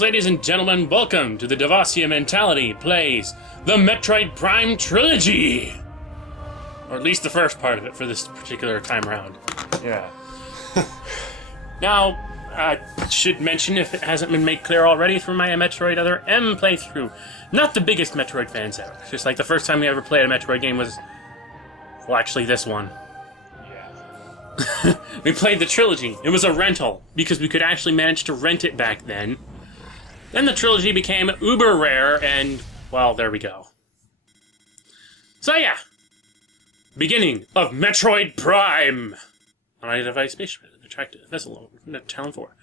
Greetings, ladies and gentlemen. Welcome to the DevasiaMentality plays the Metroid Prime Trilogy. Or at least the first part of it for this particular time around. Yeah. Now, I should mention, if it hasn't been made clear already through my Metroid Other M playthrough, not the biggest Metroid fans ever. Just like the first time we ever played a Metroid game was, well, actually this one. We played the Trilogy. It was a rental, because we could actually manage to rent it back then. Then the Trilogy became uber rare, and, well, there we go. So yeah. Beginning of Metroid Prime! On a device spaceship, attract a vessel on Tallon 4.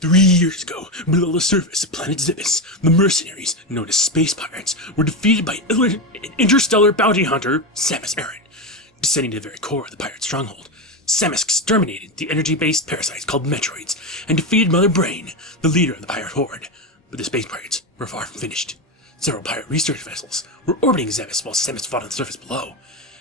3 years ago, below the surface of planet Zibis, the mercenaries, known as space pirates, were defeated by interstellar bounty hunter Samus Aran. Descending to the very core of the pirate stronghold, Samus exterminated the energy-based parasites called Metroids, and defeated Mother Brain, the leader of the pirate horde. But the space pirates were far from finished. Several pirate research vessels were orbiting Zebes while Samus fought on the surface below.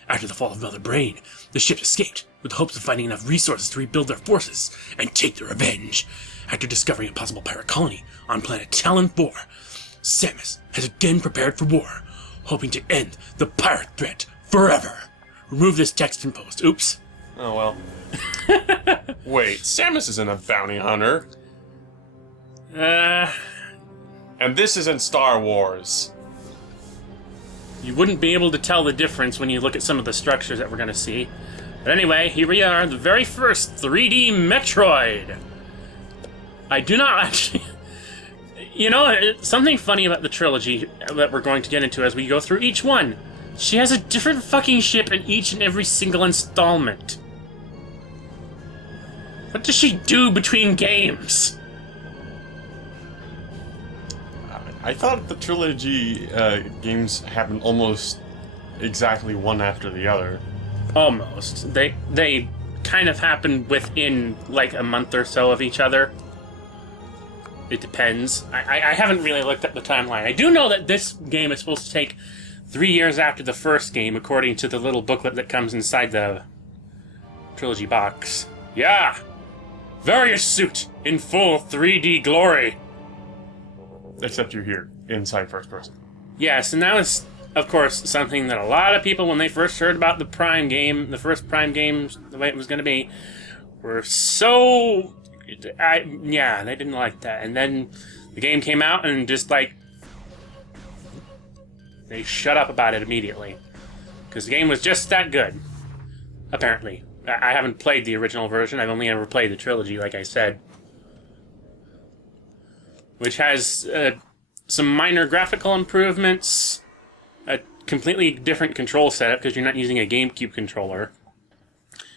After the fall of Mother Brain, the ships escaped, with hopes of finding enough resources to rebuild their forces and take their revenge. After discovering a possible pirate colony on planet Tallon 4, Samus has again prepared for war, hoping to end the pirate threat forever. Remove this text and post. Oops. Oh, well. Wait, Samus isn't a bounty hunter. And this isn't Star Wars. You wouldn't be able to tell the difference when you look at some of the structures that we're going to see. But anyway, here we are, the very first 3D Metroid. I do not actually... You know, something funny about the Trilogy that we're going to get into as we go through each one. She has a different fucking ship in each and every single installment. What does she do between games? I thought the Trilogy games happened almost exactly one after the other. Almost. They kind of happen within, like, a month or so of each other. It depends. I haven't really looked at the timeline. I do know that this game is supposed to take 3 years after the first game, according to the little booklet that comes inside the Trilogy box. Yeah! Various suit in full 3D glory. Except you're here, inside first person. Yes, and that was, of course, something that a lot of people, when they first heard about the Prime game, the first Prime game, the way it was going to be, were so... yeah, they didn't like that. And then the game came out and just, like... they shut up about it immediately. Because the game was just that good. Apparently. I haven't played the original version. I've only ever played the Trilogy, like I said. Which has some minor graphical improvements, a completely different control setup because you're not using a GameCube controller.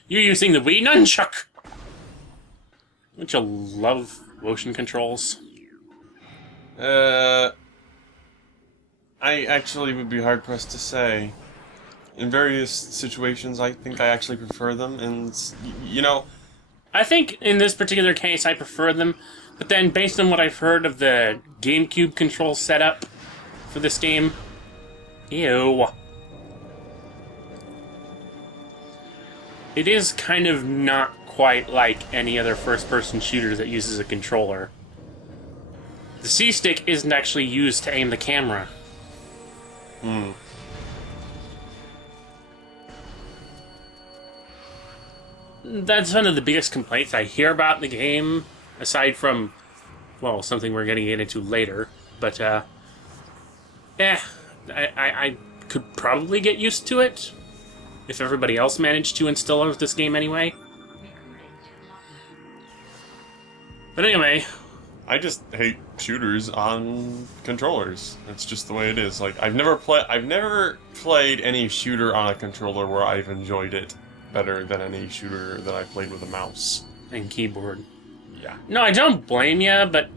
You're using the Wii Nunchuck! Don't you love motion controls? I actually would be hard-pressed to say. In various situations, I think I actually prefer them, and, you know... I think in this particular case I prefer them, but then based on what I've heard of the GameCube control setup for this game... Ew. It is kind of not quite like any other first-person shooter that uses a controller. The C-stick isn't actually used to aim the camera. Hmm. That's one of the biggest complaints I hear about the game, aside from, well, something we're going to get into later. But, I could probably get used to it, if everybody else managed to install this game anyway. But anyway... I just hate shooters on controllers. It's just the way it is. Like, I've never played any shooter on a controller where I've enjoyed it better than any shooter that I played with a mouse and keyboard. Yeah. No, I don't blame you, but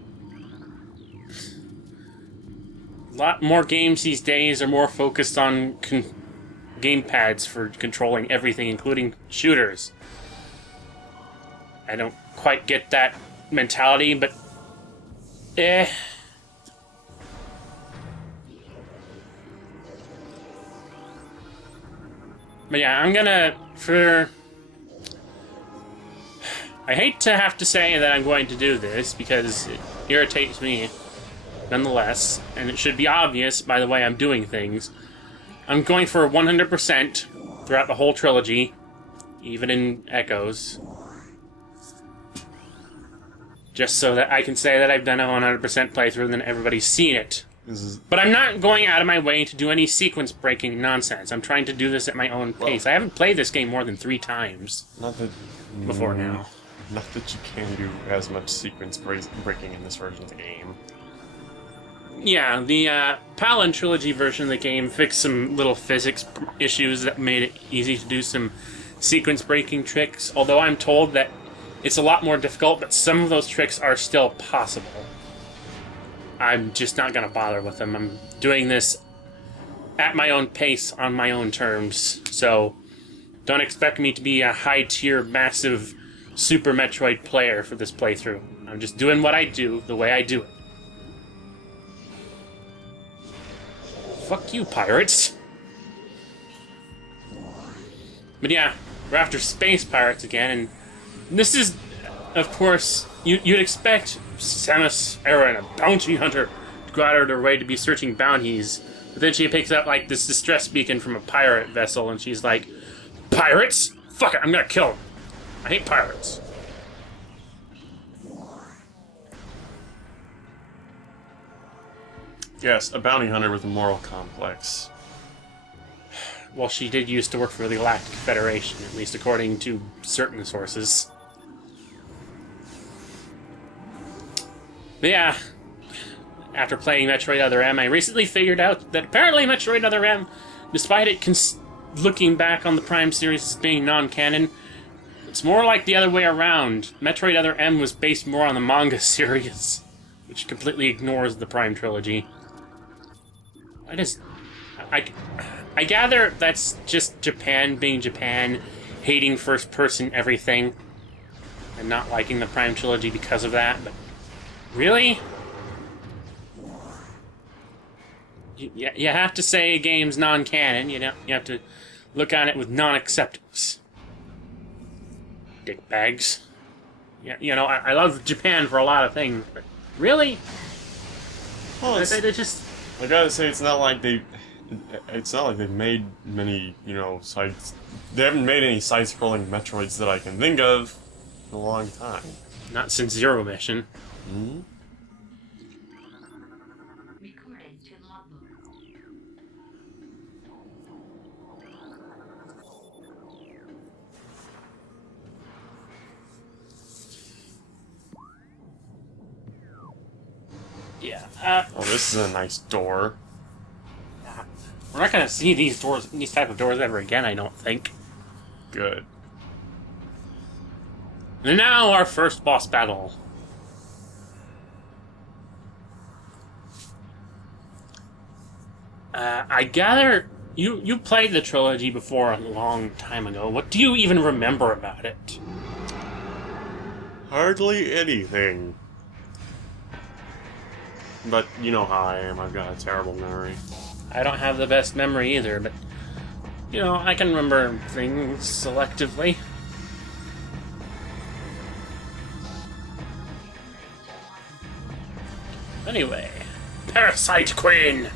a lot more games these days are more focused on gamepads for controlling everything, including shooters. I don't quite get that mentality, but But yeah, I'm gonna, I hate to have to say that I'm going to do this, because it irritates me nonetheless, and it should be obvious by the way I'm doing things. I'm going for 100% throughout the whole trilogy, even in Echoes. Just so that I can say that I've done a 100% playthrough and then everybody's seen it. But I'm not going out of my way to do any sequence-breaking nonsense. I'm trying to do this at my own pace. I haven't played this game more than 3 times Not that before now. Not that you can do as much sequence breaking in this version of the game. Yeah, the Tallon Trilogy version of the game fixed some little physics issues that made it easy to do some sequence-breaking tricks, although I'm told that it's a lot more difficult, but some of those tricks are still possible. I'm just not going to bother with them. I'm doing this at my own pace, on my own terms, so don't expect me to be a high-tier, massive Super Metroid player for this playthrough. I'm just doing what I do, the way I do it. Fuck you, pirates. But yeah, we're after space pirates again, and this is, of course, you'd expect Samus Aran, a bounty hunter, to go out of her way to be searching bounties. But then she picks up, like, this distress beacon from a pirate vessel, and she's like, pirates? Fuck it, I'm gonna kill them. I hate pirates. Yes, a bounty hunter with a moral complex. Well, she did used to work for the Galactic Federation, at least according to certain sources. But yeah, after playing Metroid Other M, I recently figured out that apparently Metroid Other M, despite it looking back on the Prime series as being non-canon, it's more like the other way around. Metroid Other M was based more on the manga series, which completely ignores the Prime trilogy. I gather that's just Japan being Japan, hating first-person everything, and not liking the Prime trilogy because of that, but really? You have to say a game's non-canon. You have to look on it with non-acceptance. Dickbags. Yeah, you know, I love Japan for a lot of things, but really? Well, they just... I gotta say, it's not like they've made many, sides. They haven't made any side-scrolling Metroids that I can think of in a long time. Not since Zero Mission. Mm-hmm. Yeah. Oh, this is a nice door. We're not gonna see these type of doors ever again, I don't think. Good. And now our first boss battle. I gather you played the trilogy before a long time ago. What do you even remember about it? Hardly anything. But you know how I am. I've got a terrible memory. I don't have the best memory either, but I can remember things selectively. Anyway, Parasite Queen!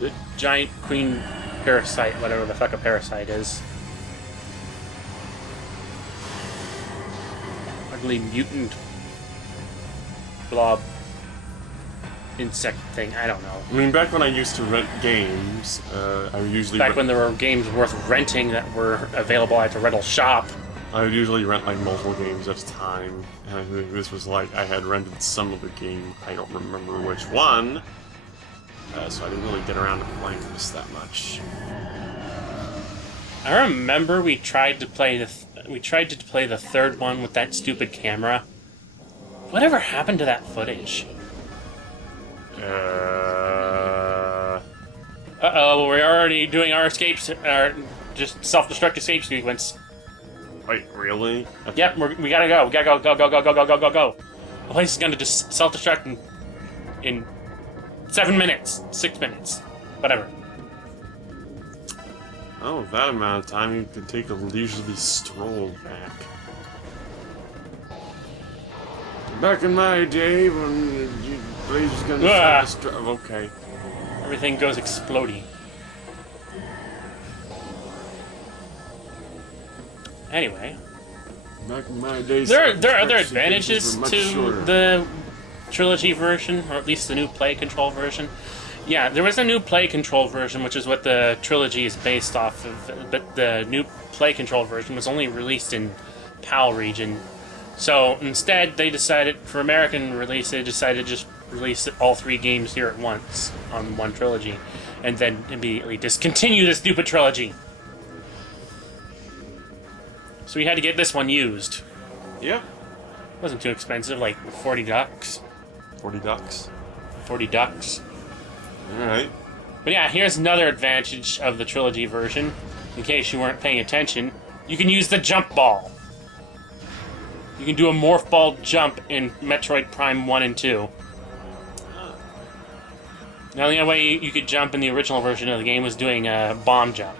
The giant queen parasite, whatever the fuck a parasite is. Ugly mutant blob insect thing, I don't know. I mean, back when I used to rent games, I would usually... Back when there were games worth renting that were available at the rental shop. I would usually rent, multiple games at a time. And I think this was I had rented some of the game. I don't remember which one. So I didn't really get around to playing this that much. I remember we tried to play the third one with that stupid camera. Whatever happened to that footage? Uh-oh, we're already doing our escapes, our just self-destruct escape sequence. Wait, really? Yep, we gotta go. We gotta go. The place is gonna just self-destruct in 7 minutes, 6 minutes, whatever. Oh, with that amount of time, you could take a leisurely stroll back. Back in my day when Blaze guns okay. Everything goes exploding. Anyway. Back in my day, there are other advantages to the Trilogy version, or at least the new play control version. Yeah, there was a new play control version, which is what the Trilogy is based off of, but the new play control version was only released in PAL region. So instead, they decided, for American release, they decided to just release all 3 games here at once on one Trilogy, and then immediately discontinue the stupid Trilogy. So we had to get this one used. Yep. It wasn't too expensive, like 40 ducks. 40 ducks? 40 ducks. Alright. But yeah, here's another advantage of the Trilogy version. In case you weren't paying attention, you can use the jump ball. You can do a morph ball jump in Metroid Prime 1 and 2. Now, the only way you could jump in the original version of the game was doing a bomb jump.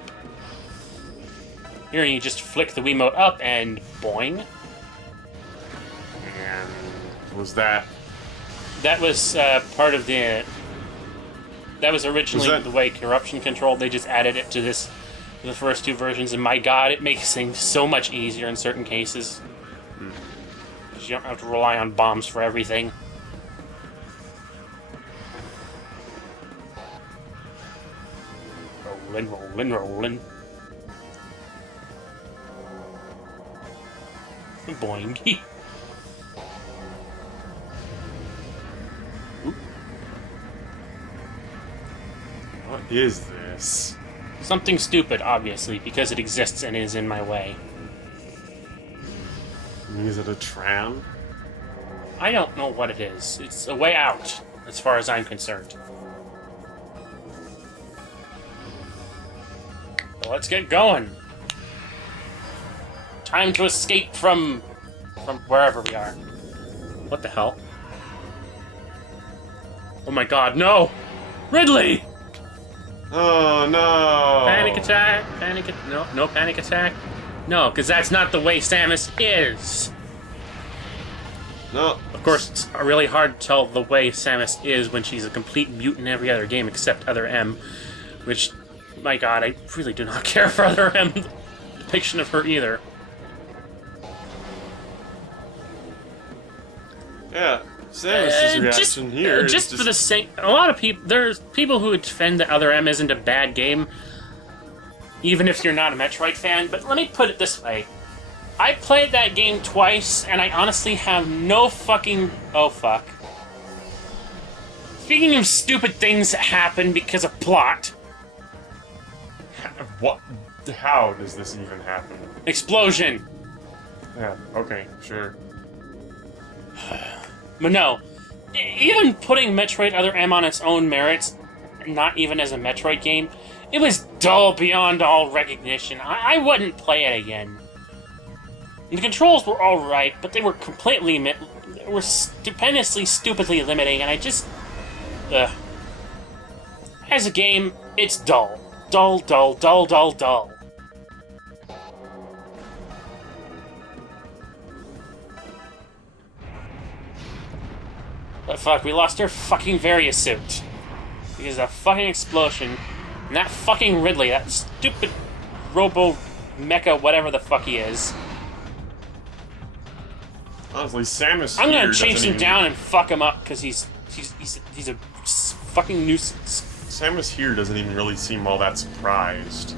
Here, you just flick the Wiimote up and boing. And was that? That was part of the... That was originally the way Corruption controlled. They just added it to the first 2 versions, and my god, it makes things so much easier in certain cases. Because you don't have to rely on bombs for everything. Rolling, rolling, rolling. Boing. What is this? Something stupid, obviously, because it exists and is in my way. Is it a tram? I don't know what it is. It's a way out, as far as I'm concerned. So let's get going. Time to escape from wherever we are. What the hell? Oh my god, no! Ridley! Oh no! Panic attack! No panic attack. No, because that's not the way Samus is. No. Of course, it's really hard to tell the way Samus is when she's a complete mute in every other game except Other M, which, my god, I really do not care for Other M depiction of her either. Yeah, Samus's reaction here is just for the sake... A lot of people... There's people who would defend that Other M isn't a bad game, even if you're not a Metroid fan, but let me put it this way. I played that game twice, and I honestly have no fucking... Oh, fuck. Speaking of stupid things that happen because of plot... What? How does this even happen? Explosion! Yeah, okay, sure. But no, even putting Metroid Other M on its own merits, not even as a Metroid game, it was dull beyond all recognition. I wouldn't play it again. The controls were alright, but they were stupendously, stupidly limiting, and I just... As a game, it's dull. Dull, dull, dull, dull, dull. But fuck, we lost our fucking Varia suit. Because of that fucking explosion. And that fucking Ridley, that stupid robo mecha whatever the fuck he is. Honestly, Samus I'm gonna chase him down and fuck him up because he's a fucking nuisance. Samus here doesn't even really seem all that surprised.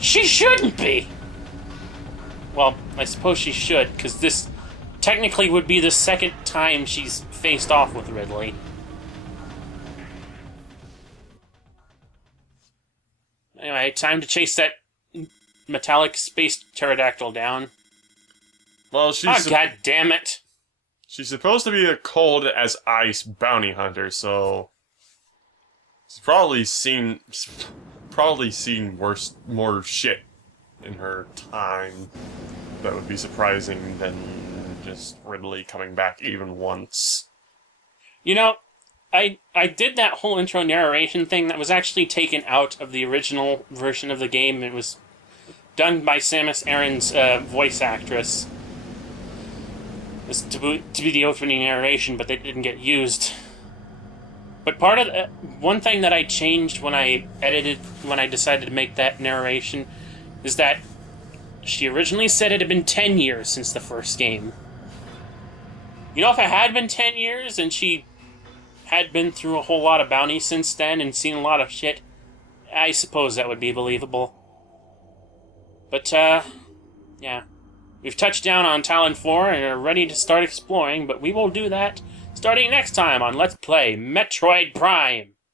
She shouldn't be! Well, I suppose she should, because this technically would be the second time she's faced off with Ridley. Anyway, time to chase that metallic space pterodactyl down. Well, God damn it! She's supposed to be a cold as ice bounty hunter, so she's probably seen more shit in her time that would be surprising than just Ridley coming back even once. You know, I did that whole intro narration thing that was actually taken out of the original version of the game. It was done by Samus Aran's voice actress. This to be the opening narration, but they didn't get used. But part of one thing that I changed when I decided to make that narration, is that she originally said it had been 10 years since the first game. You know, if it had been 10 years and she had been through a whole lot of bounties since then and seen a lot of shit, I suppose that would be believable. But, yeah. We've touched down on Tallon 4 and are ready to start exploring, but we will do that starting next time on Let's Play Metroid Prime.